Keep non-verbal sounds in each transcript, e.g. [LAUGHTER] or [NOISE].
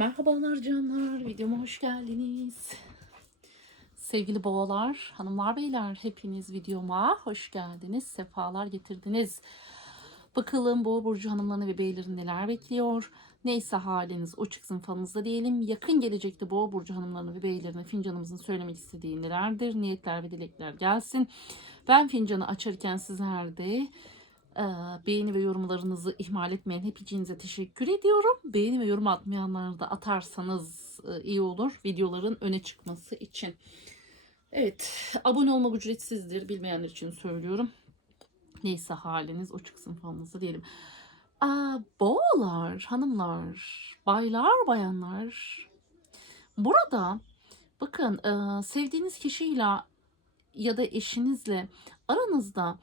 Merhabalar canlar, videoma hoş geldiniz. Sevgili boğalar, hanımlar, beyler hepiniz videoma hoş geldiniz, sefalar getirdiniz. Bakalım boğa burcu hanımlarını ve beylerin neler bekliyor. Neyse haliniz o çıksın falınızda diyelim. Yakın gelecekte boğa burcu hanımlarını ve beylerine fincanımızın söylemek istediği nelerdir? Niyetler ve dilekler gelsin. Ben fincanı açarken sizler de beğeni ve yorumlarınızı ihmal etmeyin. Hepinize teşekkür ediyorum. Beğeni ve yorum atmayanları da atarsanız e, iyi olur. Videoların öne çıkması için. Evet. Abone olmak ücretsizdir. Bilmeyenler için söylüyorum. Neyse haliniz o çıksın falanızı diyelim. Aa, boğalar, hanımlar, baylar, bayanlar. Burada bakın e, sevdiğiniz kişiyle ya da eşinizle aranızda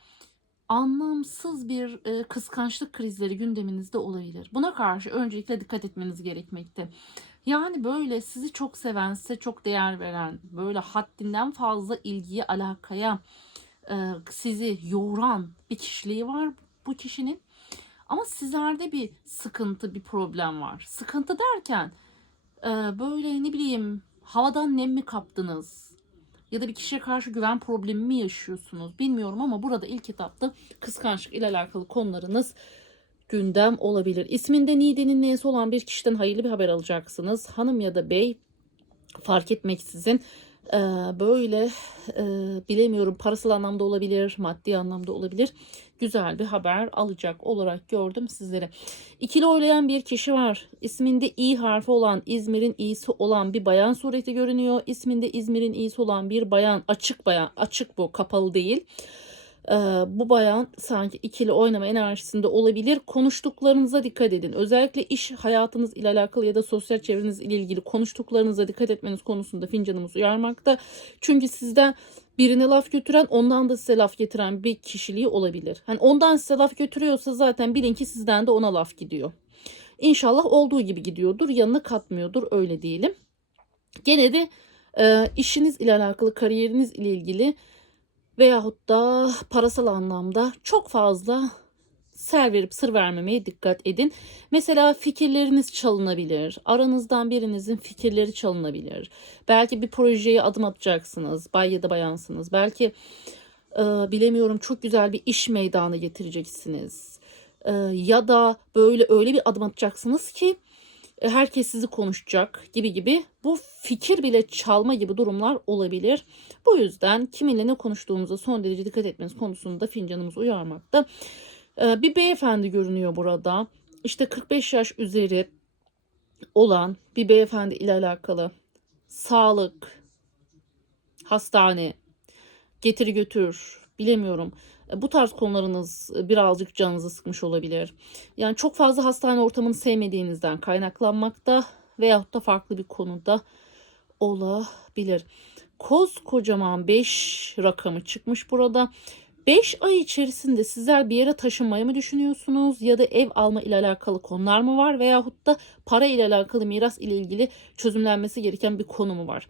anlamsız bir e, kıskançlık krizleri gündeminizde olabilir. Buna karşı öncelikle dikkat etmeniz gerekmekte. Yani böyle sizi çok seven, size çok değer veren, böyle haddinden fazla ilgiye, alakaya e, sizi yoğuran bir kişiliği var bu kişinin. Ama sizlerde bir sıkıntı, bir problem var. Sıkıntı derken e, böyle ne bileyim havadan nem mi kaptınız? Ya da bir kişiye karşı güven problemi mi yaşıyorsunuz bilmiyorum ama burada ilk etapta kıskançlık ile alakalı konularınız gündem olabilir. İsminde Nide'nin neyse olan bir kişiden hayırlı bir haber alacaksınız. Hanım ya da bey fark etmeksizin böyle bilemiyorum parasal anlamda olabilir, maddi anlamda olabilir. Güzel bir haber alacak olarak gördüm sizlere. İkili oylayan bir kişi var. İsminde İ harfi olan, İzmir'in İ'si olan bir bayan sureti görünüyor. İsminde İzmir'in İ'si olan bir bayan, açık bayan, açık bu, kapalı değil. Ee, bu bayan sanki ikili oynama enerjisinde olabilir. Konuştuklarınıza dikkat edin. Özellikle iş hayatınız ile alakalı ya da sosyal çevreniz ile ilgili konuştuklarınıza dikkat etmeniz konusunda fincanımız uyarmakta. Çünkü sizden birine laf götüren ondan da size laf getiren bir kişiliği olabilir. Hani ondan size laf götürüyorsa zaten bilin ki sizden de ona laf gidiyor. İnşallah olduğu gibi gidiyordur. Yanına katmıyordur öyle diyelim. Gene de e, işiniz ile alakalı, kariyeriniz ile ilgili veyahut da parasal anlamda çok fazla ser verip sır vermemeye dikkat edin. Mesela fikirleriniz çalınabilir. Aranızdan birinizin fikirleri çalınabilir. Belki bir projeye adım atacaksınız. Bay ya da bayansınız. Belki e, bilemiyorum çok güzel bir iş meydanı getireceksiniz. E, ya da böyle öyle bir adım atacaksınız ki herkes sizi konuşacak gibi gibi bu fikir bile çalma gibi durumlar olabilir. Bu yüzden kiminle ne konuştuğumuza son derece dikkat etmeniz konusunda fincanımız uyarmakta. Ee, bir beyefendi görünüyor burada. İşte 45 yaş üzeri olan bir beyefendi ile alakalı sağlık, hastane, getir götür bilemiyorum. E, bu tarz konularınız birazcık canınızı sıkmış olabilir. Yani çok fazla hastane ortamını sevmediğinizden kaynaklanmakta veyahut da farklı bir konuda olabilir. Koskocaman 5 rakamı çıkmış burada. 5 ay içerisinde sizler bir yere taşınmayı mı düşünüyorsunuz ya da ev alma ile alakalı konular mı var veyahut da para ile alakalı miras ile ilgili çözümlenmesi gereken bir konu mu var?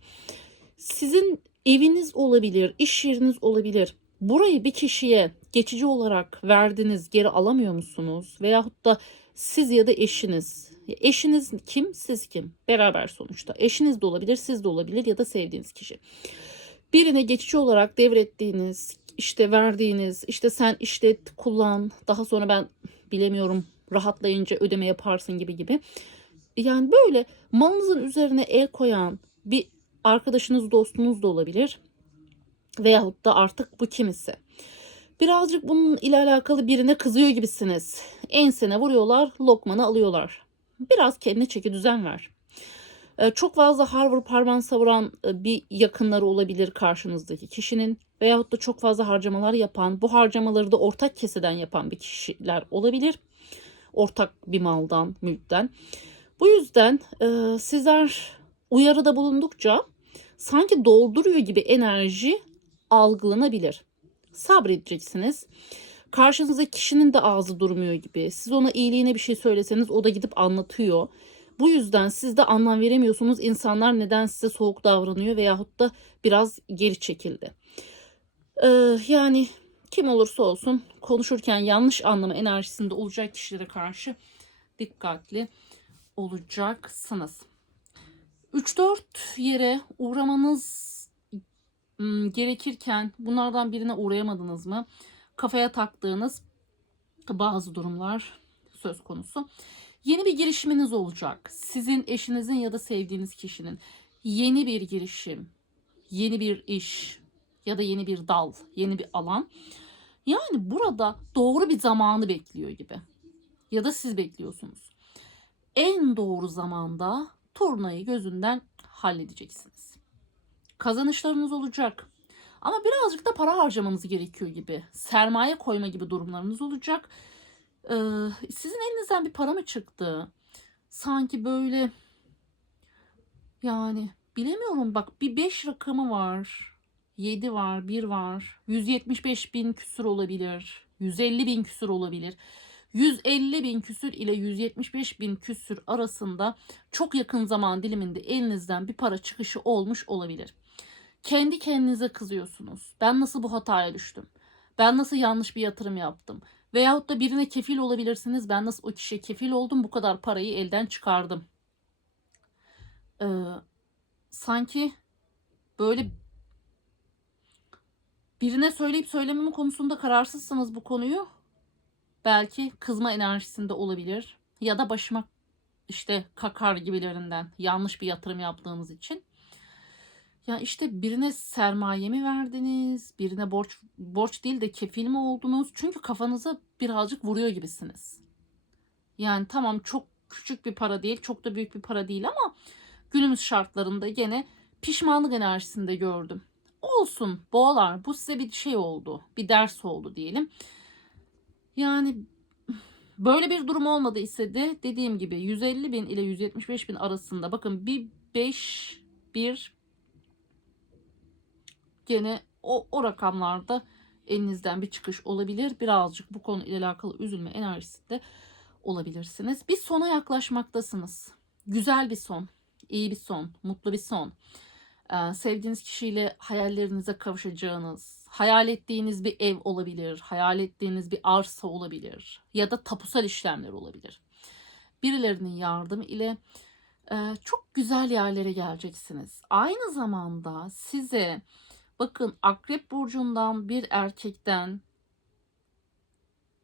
Sizin eviniz olabilir, iş yeriniz olabilir. Burayı bir kişiye geçici olarak verdiniz, geri alamıyor musunuz? Veyahut da siz ya da eşiniz. Eşiniz kim, siz kim? Beraber sonuçta. Eşiniz de olabilir, siz de olabilir ya da sevdiğiniz kişi. Birine geçici olarak devrettiğiniz, işte verdiğiniz, işte sen işlet, kullan, daha sonra ben bilemiyorum rahatlayınca ödeme yaparsın gibi gibi. Yani böyle malınızın üzerine el koyan bir arkadaşınız, dostunuz da olabilir. Veyahut da artık bu kimisi. Birazcık bunun ile alakalı birine kızıyor gibisiniz. Ensene vuruyorlar, lokmanı alıyorlar. Biraz kendine çeki düzen ver. Ee, çok fazla Harvard parmağını savuran e, bir yakınları olabilir karşınızdaki kişinin veyahut da çok fazla harcamalar yapan, bu harcamaları da ortak keseden yapan bir kişiler olabilir. Ortak bir maldan, mülkten. Bu yüzden e, sizler uyarıda bulundukça sanki dolduruyor gibi enerji algılanabilir. Sabredeceksiniz. Karşınızdaki kişinin de ağzı durmuyor gibi. Siz ona iyiliğine bir şey söyleseniz o da gidip anlatıyor. Bu yüzden siz de anlam veremiyorsunuz insanlar neden size soğuk davranıyor veyahut da biraz geri çekildi. Ee, yani kim olursa olsun konuşurken yanlış anlama enerjisinde olacak kişilere karşı dikkatli olacaksınız. 3-4 yere uğramanız gerekirken bunlardan birine uğrayamadınız mı? Kafaya taktığınız bazı durumlar söz konusu. Yeni bir girişiminiz olacak. Sizin eşinizin ya da sevdiğiniz kişinin yeni bir girişim, yeni bir iş ya da yeni bir dal, yeni bir alan. Yani burada doğru bir zamanı bekliyor gibi. Ya da siz bekliyorsunuz. En doğru zamanda turnayı gözünden halledeceksiniz. Kazanışlarınız olacak. Ama birazcık da para harcamanız gerekiyor gibi. Sermaye koyma gibi durumlarınız olacak. Ee, sizin elinizden bir para mı çıktı? Sanki böyle yani bilemiyorum bak bir 5 rakamı var. 7 var, 1 var. 175 bin küsür olabilir. 150 bin küsür olabilir. 150 bin küsür ile 175 bin küsür arasında çok yakın zaman diliminde elinizden bir para çıkışı olmuş olabilir. Kendi kendinize kızıyorsunuz. Ben nasıl bu hataya düştüm? Ben nasıl yanlış bir yatırım yaptım? Veyahut da birine kefil olabilirsiniz. Ben nasıl o kişiye kefil oldum? Bu kadar parayı elden çıkardım. Ee, sanki böyle birine söyleyip söylememe konusunda kararsızsınız bu konuyu. Belki kızma enerjisinde olabilir. Ya da başıma işte kakar gibilerinden yanlış bir yatırım yaptığınız için. Ya işte birine sermaye mi verdiniz? Birine borç borç değil de kefil mi oldunuz? Çünkü kafanıza birazcık vuruyor gibisiniz. Yani tamam çok küçük bir para değil, çok da büyük bir para değil ama günümüz şartlarında gene pişmanlık enerjisinde gördüm. Olsun boğalar bu size bir şey oldu. Bir ders oldu diyelim. Yani böyle bir durum olmadıysa de dediğim gibi 150 bin ile 175 bin arasında bakın bir 5 bir gene o, o rakamlarda elinizden bir çıkış olabilir. Birazcık bu konu ile alakalı üzülme enerjisinde olabilirsiniz. Bir sona yaklaşmaktasınız. Güzel bir son, iyi bir son, mutlu bir son. Ee, sevdiğiniz kişiyle hayallerinize kavuşacağınız, hayal ettiğiniz bir ev olabilir, hayal ettiğiniz bir arsa olabilir ya da tapusal işlemler olabilir. Birilerinin yardımı ile e, çok güzel yerlere geleceksiniz. Aynı zamanda size bakın akrep burcundan bir erkekten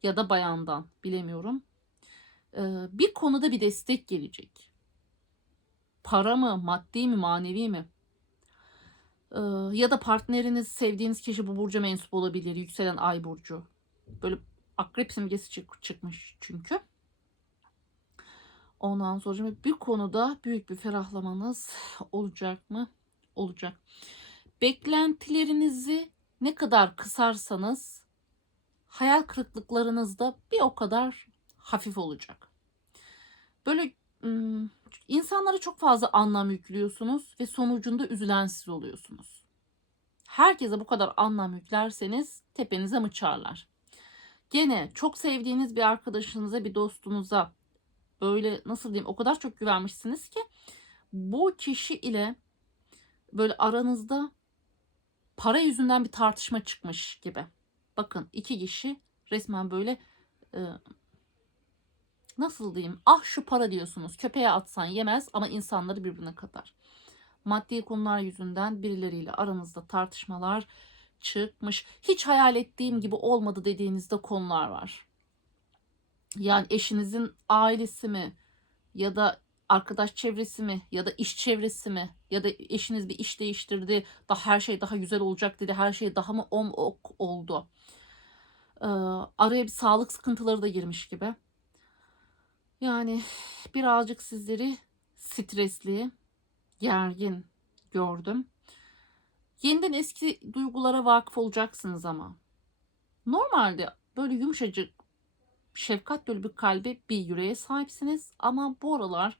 ya da bayandan bilemiyorum bir konuda bir destek gelecek. Para mı, maddi mi, manevi mi? Ya da partneriniz, sevdiğiniz kişi bu burca mensup olabilir. Yükselen ay burcu. Böyle akrep simgesi çık çıkmış çünkü. Ondan sonra bir konuda büyük bir ferahlamanız olacak mı? Olacak. Beklentilerinizi ne kadar kısarsanız hayal kırıklıklarınız da bir o kadar hafif olacak. Böyle İnsanlara çok fazla anlam yüklüyorsunuz ve sonucunda üzülen siz oluyorsunuz. Herkese bu kadar anlam yüklerseniz tepenize mıçarlar. Gene çok sevdiğiniz bir arkadaşınıza, bir dostunuza böyle nasıl diyeyim o kadar çok güvenmişsiniz ki bu kişi ile böyle aranızda para yüzünden bir tartışma çıkmış gibi. Bakın iki kişi resmen böyle e, nasıl diyeyim ah şu para diyorsunuz köpeğe atsan yemez ama insanları birbirine katar. Maddi konular yüzünden birileriyle aranızda tartışmalar çıkmış. Hiç hayal ettiğim gibi olmadı dediğinizde konular var. Yani eşinizin ailesi mi ya da arkadaş çevresi mi ya da iş çevresi mi ya da eşiniz bir iş değiştirdi da her şey daha güzel olacak dedi her şey daha mı om ok oldu. Ee, araya bir sağlık sıkıntıları da girmiş gibi. Yani birazcık sizleri stresli, gergin gördüm. Yeniden eski duygulara vakıf olacaksınız ama. Normalde böyle yumuşacık, şefkat dolu bir kalbe bir yüreğe sahipsiniz ama bu aralar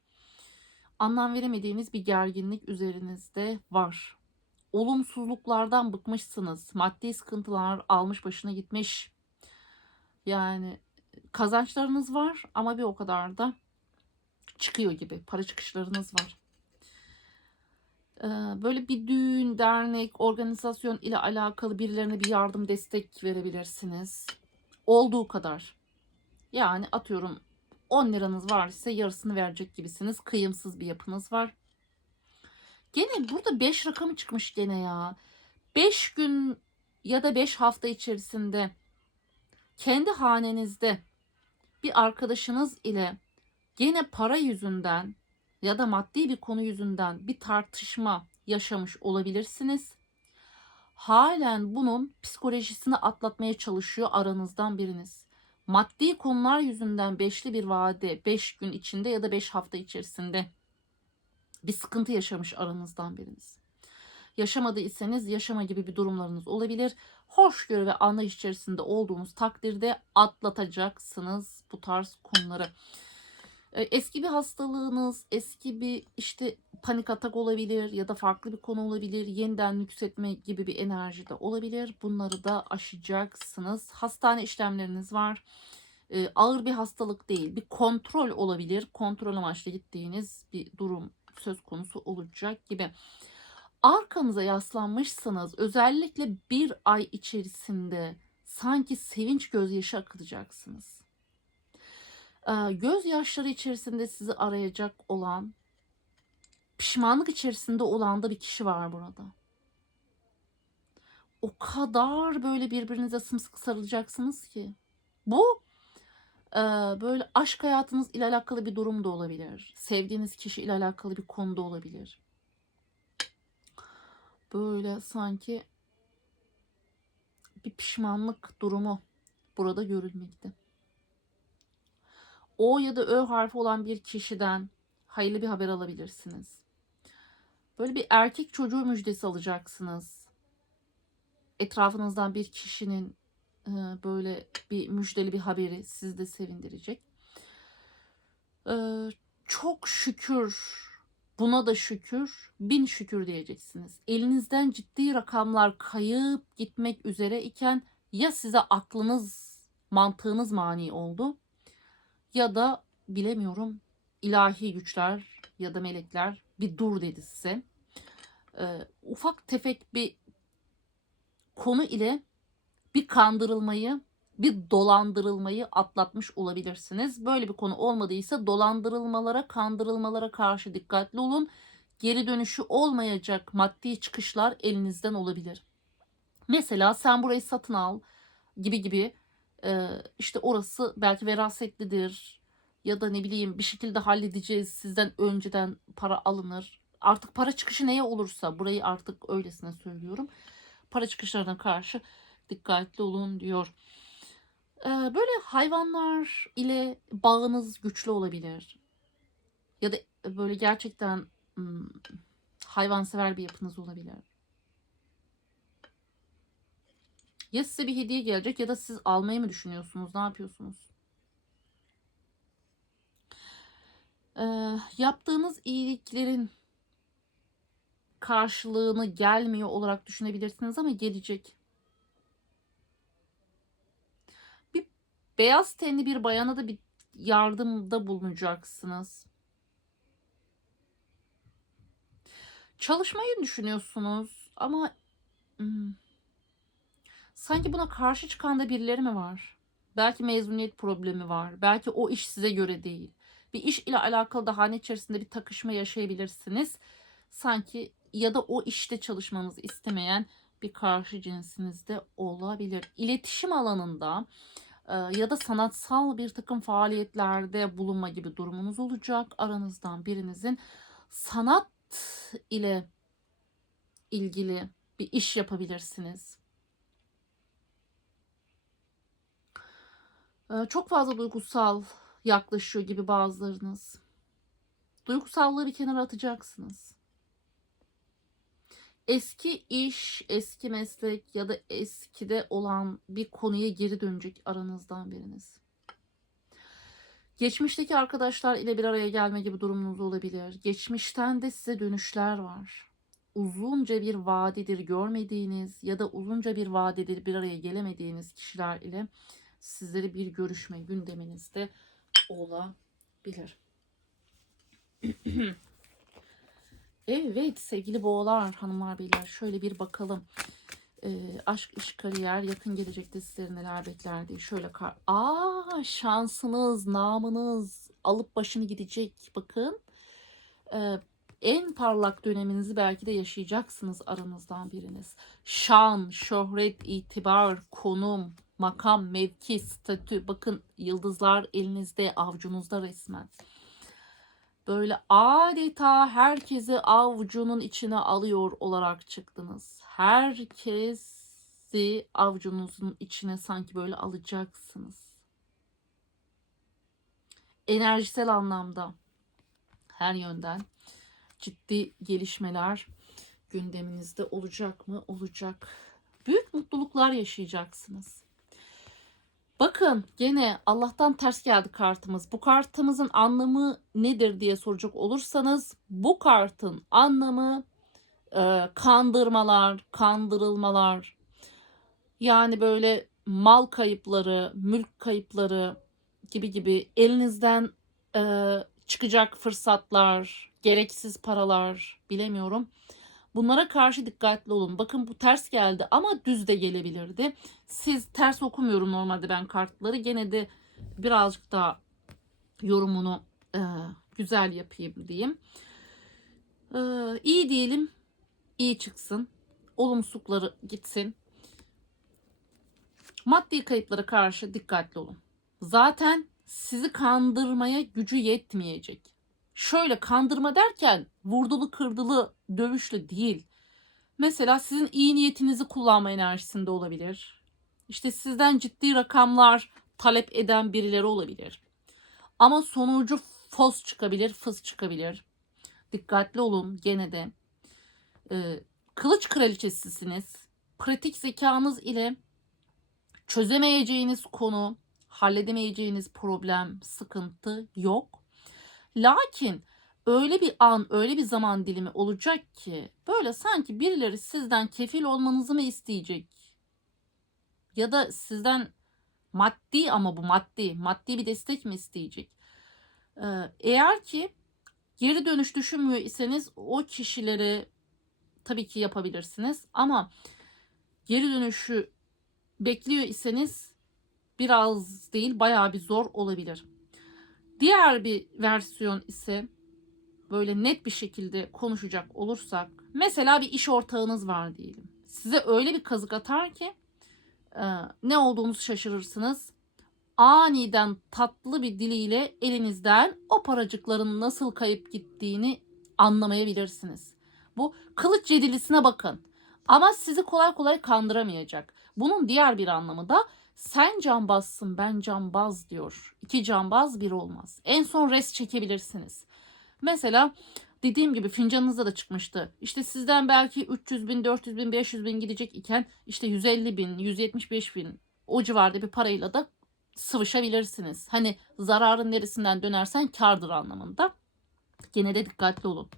anlam veremediğiniz bir gerginlik üzerinizde var. Olumsuzluklardan bıkmışsınız. Maddi sıkıntılar almış başına gitmiş. Yani kazançlarınız var ama bir o kadar da çıkıyor gibi. Para çıkışlarınız var. Ee, böyle bir düğün, dernek, organizasyon ile alakalı birilerine bir yardım, destek verebilirsiniz. Olduğu kadar. Yani atıyorum 10 liranız var ise yarısını verecek gibisiniz. Kıyımsız bir yapınız var. Gene burada 5 rakamı çıkmış gene ya. 5 gün ya da 5 hafta içerisinde kendi hanenizde bir arkadaşınız ile gene para yüzünden ya da maddi bir konu yüzünden bir tartışma yaşamış olabilirsiniz. Halen bunun psikolojisini atlatmaya çalışıyor aranızdan biriniz. Maddi konular yüzünden beşli bir vade 5 gün içinde ya da 5 hafta içerisinde bir sıkıntı yaşamış aranızdan biriniz. Yaşamadıysanız yaşama gibi bir durumlarınız olabilir. Hoşgörü ve anlayış içerisinde olduğunuz takdirde atlatacaksınız bu tarz konuları. Eski bir hastalığınız, eski bir işte panik atak olabilir ya da farklı bir konu olabilir. Yeniden yükseltme gibi bir enerji de olabilir. Bunları da aşacaksınız. Hastane işlemleriniz var. Ağır bir hastalık değil, bir kontrol olabilir. Kontrol amaçlı gittiğiniz bir durum söz konusu olacak gibi. Arkanıza yaslanmışsanız özellikle bir ay içerisinde sanki sevinç gözyaşı akıtacaksınız. Ee, gözyaşları içerisinde sizi arayacak olan, pişmanlık içerisinde olan da bir kişi var burada. O kadar böyle birbirinize sımsıkı sarılacaksınız ki. Bu böyle aşk hayatınız ile alakalı bir durum da olabilir. Sevdiğiniz kişi ile alakalı bir konu da olabilir. Böyle sanki bir pişmanlık durumu burada görülmekte. O ya da Ö harfi olan bir kişiden hayırlı bir haber alabilirsiniz. Böyle bir erkek çocuğu müjdesi alacaksınız. Etrafınızdan bir kişinin e, böyle bir müjdeli bir haberi sizi de sevindirecek. E, çok şükür, buna da şükür, bin şükür diyeceksiniz. Elinizden ciddi rakamlar kayıp gitmek üzere iken ya size aklınız, mantığınız mani oldu ya da bilemiyorum ilahi güçler ya da melekler bir dur dedi size. Ee, ufak tefek bir konu ile bir kandırılmayı, bir dolandırılmayı atlatmış olabilirsiniz. Böyle bir konu olmadıysa dolandırılmalara, kandırılmalara karşı dikkatli olun. Geri dönüşü olmayacak maddi çıkışlar elinizden olabilir. Mesela sen burayı satın al gibi gibi ee, işte orası belki verasetlidir ya da ne bileyim bir şekilde halledeceğiz sizden önceden para alınır. Artık para çıkışı neye olursa burayı artık öylesine söylüyorum. Para çıkışlarına karşı dikkatli olun diyor. Ee, böyle hayvanlar ile bağınız güçlü olabilir. Ya da böyle gerçekten hmm, hayvansever bir yapınız olabilir. Ya size bir hediye gelecek ya da siz almayı mı düşünüyorsunuz? Ne yapıyorsunuz? Ee, yaptığınız iyiliklerin karşılığını gelmiyor olarak düşünebilirsiniz ama gelecek. Bir beyaz tenli bir bayana da bir yardımda bulunacaksınız. Çalışmayı düşünüyorsunuz ama hmm, sanki buna karşı çıkan da birileri mi var? Belki mezuniyet problemi var. Belki o iş size göre değil. Bir iş ile alakalı da hane içerisinde bir takışma yaşayabilirsiniz. Sanki ya da o işte çalışmanızı istemeyen bir karşı cinsiniz de olabilir. İletişim alanında e, ya da sanatsal bir takım faaliyetlerde bulunma gibi durumunuz olacak. Aranızdan birinizin sanat ile ilgili bir iş yapabilirsiniz. Çok fazla duygusal yaklaşıyor gibi bazılarınız. Duygusallığı bir kenara atacaksınız. Eski iş, eski meslek ya da eskide olan bir konuya geri dönecek aranızdan biriniz. Geçmişteki arkadaşlar ile bir araya gelme gibi durumunuz olabilir. Geçmişten de size dönüşler var. Uzunca bir vadedir görmediğiniz ya da uzunca bir vadedir bir araya gelemediğiniz kişiler ile sizleri bir görüşme gündeminizde olabilir. [CLEARS THROAT] evet sevgili boğalar, hanımlar, beyler şöyle bir bakalım. Ee, aşk, iş, kariyer, yakın gelecekte sizleri neler bekler diye şöyle kar. Aa şansınız, namınız alıp başını gidecek. Bakın. Ee, en parlak döneminizi belki de yaşayacaksınız aranızdan biriniz. Şan, şöhret, itibar, konum, makam, mevki, statü. Bakın yıldızlar elinizde, avcunuzda resmen. Böyle adeta herkesi avucunun içine alıyor olarak çıktınız. Herkesi avucunuzun içine sanki böyle alacaksınız. Enerjisel anlamda her yönden ciddi gelişmeler gündeminizde olacak mı? Olacak. Büyük mutluluklar yaşayacaksınız. Bakın gene Allah'tan ters geldi kartımız. Bu kartımızın anlamı nedir diye soracak olursanız bu kartın anlamı e, kandırmalar, kandırılmalar. Yani böyle mal kayıpları, mülk kayıpları gibi gibi elinizden e, çıkacak fırsatlar, gereksiz paralar bilemiyorum. Bunlara karşı dikkatli olun. Bakın bu ters geldi ama düz de gelebilirdi. Siz ters okumuyorum normalde ben kartları. Gene de birazcık daha yorumunu e, güzel yapayım diyeyim. E, iyi diyelim, iyi çıksın. Olumsuzlukları gitsin. Maddi kayıplara karşı dikkatli olun. Zaten sizi kandırmaya gücü yetmeyecek. Şöyle kandırma derken vurdulu kırdılı dövüşlü değil. Mesela sizin iyi niyetinizi kullanma enerjisinde olabilir. İşte sizden ciddi rakamlar talep eden birileri olabilir. Ama sonucu fos çıkabilir, fıs çıkabilir. Dikkatli olun gene de. Ee, kılıç kraliçesisiniz. Pratik zekanız ile çözemeyeceğiniz konu, halledemeyeceğiniz problem, sıkıntı yok. Lakin öyle bir an, öyle bir zaman dilimi olacak ki böyle sanki birileri sizden kefil olmanızı mı isteyecek? Ya da sizden maddi ama bu maddi, maddi bir destek mi isteyecek? Ee, eğer ki geri dönüş düşünmüyor iseniz o kişileri tabii ki yapabilirsiniz ama geri dönüşü bekliyor iseniz biraz değil bayağı bir zor olabilir. Diğer bir versiyon ise böyle net bir şekilde konuşacak olursak mesela bir iş ortağınız var diyelim. Size öyle bir kazık atar ki e, ne olduğunuzu şaşırırsınız. Aniden tatlı bir diliyle elinizden o paracıkların nasıl kayıp gittiğini anlamayabilirsiniz. Bu kılıç cedilisine bakın. Ama sizi kolay kolay kandıramayacak. Bunun diğer bir anlamı da sen cambazsın ben cambaz diyor. İki cambaz bir olmaz. En son res çekebilirsiniz. Mesela dediğim gibi fincanınızda da çıkmıştı. İşte sizden belki 300 bin, 400 bin, 500 bin gidecek iken işte 150 bin, 175 bin o civarda bir parayla da sıvışabilirsiniz. Hani zararın neresinden dönersen kardır anlamında. Gene de dikkatli olun.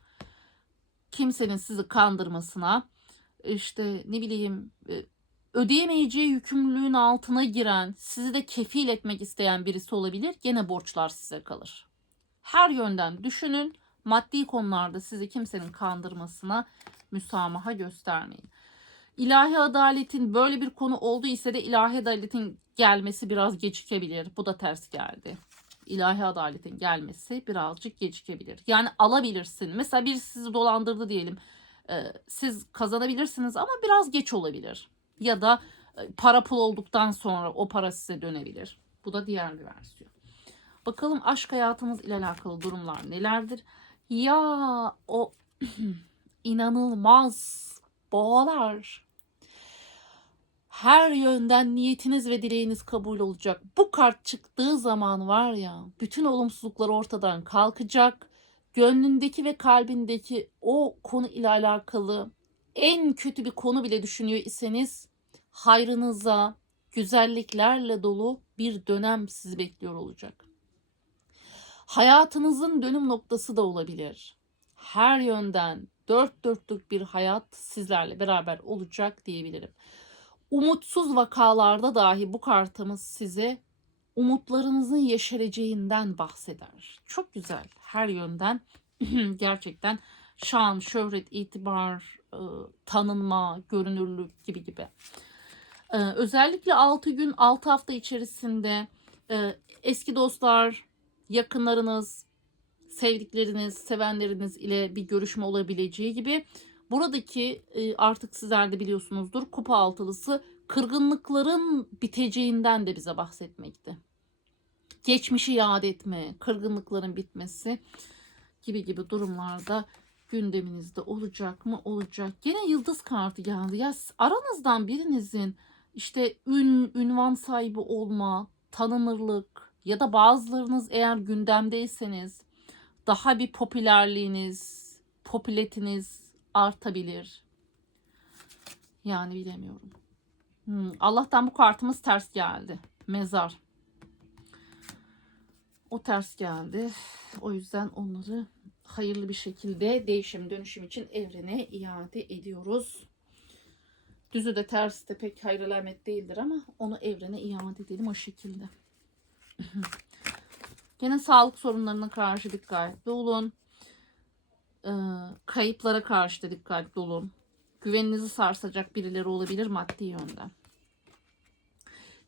Kimsenin sizi kandırmasına, işte ne bileyim e, ödeyemeyeceği yükümlülüğün altına giren, sizi de kefil etmek isteyen birisi olabilir. Gene borçlar size kalır. Her yönden düşünün. Maddi konularda sizi kimsenin kandırmasına müsamaha göstermeyin. İlahi adaletin böyle bir konu olduğu ise de ilahi adaletin gelmesi biraz gecikebilir. Bu da ters geldi. İlahi adaletin gelmesi birazcık gecikebilir. Yani alabilirsin. Mesela birisi sizi dolandırdı diyelim. Ee, siz kazanabilirsiniz ama biraz geç olabilir ya da e, para pul olduktan sonra o para size dönebilir. Bu da diğer bir versiyon. Bakalım aşk hayatınız ile alakalı durumlar nelerdir? Ya o [CLEARS THROAT] inanılmaz boğalar. Her yönden niyetiniz ve dileğiniz kabul olacak. Bu kart çıktığı zaman var ya bütün olumsuzluklar ortadan kalkacak. Gönlündeki ve kalbindeki o konu ile alakalı en kötü bir konu bile düşünüyor iseniz hayrınıza, güzelliklerle dolu bir dönem sizi bekliyor olacak. Hayatınızın dönüm noktası da olabilir. Her yönden dört dörtlük bir hayat sizlerle beraber olacak diyebilirim. Umutsuz vakalarda dahi bu kartımız size umutlarınızın yeşereceğinden bahseder. Çok güzel her yönden [CLEARS THROAT] gerçekten şan, şöhret, itibar, e, tanınma, görünürlük gibi gibi. E, özellikle 6 gün 6 hafta içerisinde e, eski dostlar, yakınlarınız sevdikleriniz, sevenleriniz ile bir görüşme olabileceği gibi buradaki artık sizler de biliyorsunuzdur kupa altılısı kırgınlıkların biteceğinden de bize bahsetmekte. Geçmişi yad etme, kırgınlıkların bitmesi gibi gibi durumlarda gündeminizde olacak mı? Olacak. Gene yıldız kartı geldi. Ya aranızdan birinizin işte ün, ünvan sahibi olma, tanınırlık ya da bazılarınız eğer gündemdeyseniz daha bir popülerliğiniz, popületiniz artabilir. Yani bilemiyorum. Hmm, Allah'tan bu kartımız ters geldi. Mezar. O ters geldi. O yüzden onları hayırlı bir şekilde değişim dönüşüm için evrene iade ediyoruz. Düzü de tersi de pek hayır alamet değildir ama onu evrene iade edelim o şekilde. [LAUGHS] Gene sağlık sorunlarına karşı dikkatli olun. Ee, kayıplara karşı da dikkatli olun. Güveninizi sarsacak birileri olabilir maddi yönden.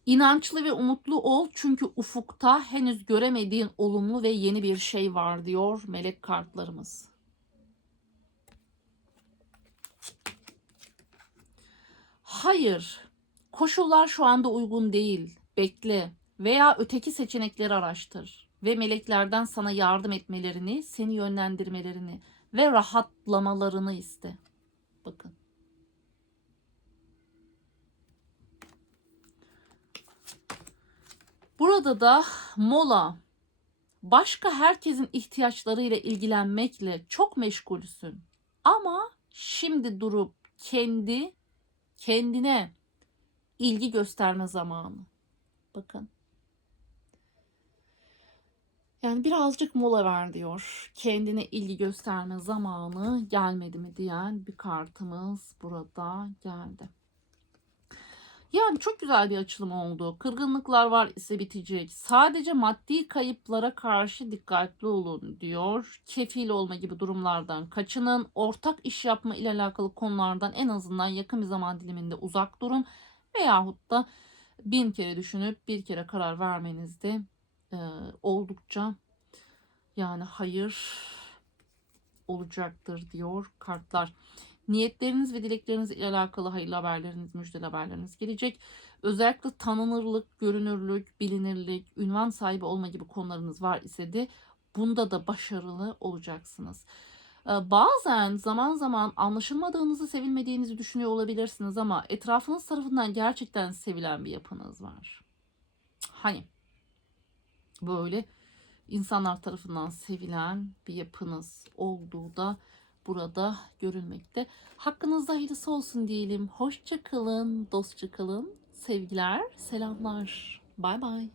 İnançlı ve umutlu ol çünkü ufukta henüz göremediğin olumlu ve yeni bir şey var diyor melek kartlarımız. Hayır, koşullar şu anda uygun değil. Bekle veya öteki seçenekleri araştır ve meleklerden sana yardım etmelerini, seni yönlendirmelerini ve rahatlamalarını iste. Bakın. Burada da mola. Başka herkesin ihtiyaçlarıyla ilgilenmekle çok meşgulsün. Ama şimdi durup kendi kendine ilgi gösterme zamanı. Bakın. Yani birazcık mola ver diyor. Kendine ilgi gösterme zamanı gelmedi mi diyen bir kartımız burada geldi. Yani çok güzel bir açılım oldu. Kırgınlıklar var ise bitecek. Sadece maddi kayıplara karşı dikkatli olun diyor. Kefil olma gibi durumlardan kaçının. Ortak iş yapma ile alakalı konulardan en azından yakın bir zaman diliminde uzak durun. Veyahut da bin kere düşünüp bir kere karar vermenizde e, oldukça yani hayır olacaktır diyor kartlar. Niyetleriniz ve dilekleriniz ile alakalı hayırlı haberleriniz, müjdeli haberleriniz gelecek. Özellikle tanınırlık, görünürlük, bilinirlik, ünvan sahibi olma gibi konularınız var ise de bunda da başarılı olacaksınız. Ee, Bazen zaman zaman anlaşılmadığınızı, sevilmediğinizi düşünüyor olabilirsiniz ama etrafınız tarafından gerçekten sevilen bir yapınız var. Hani böyle insanlar tarafından sevilen bir yapınız olduğu da burada görülmekte. Hakkınızda hayırlısı olsun diyelim. Hoşça kalın, dostça kalın. Sevgiler, selamlar. Bay bay.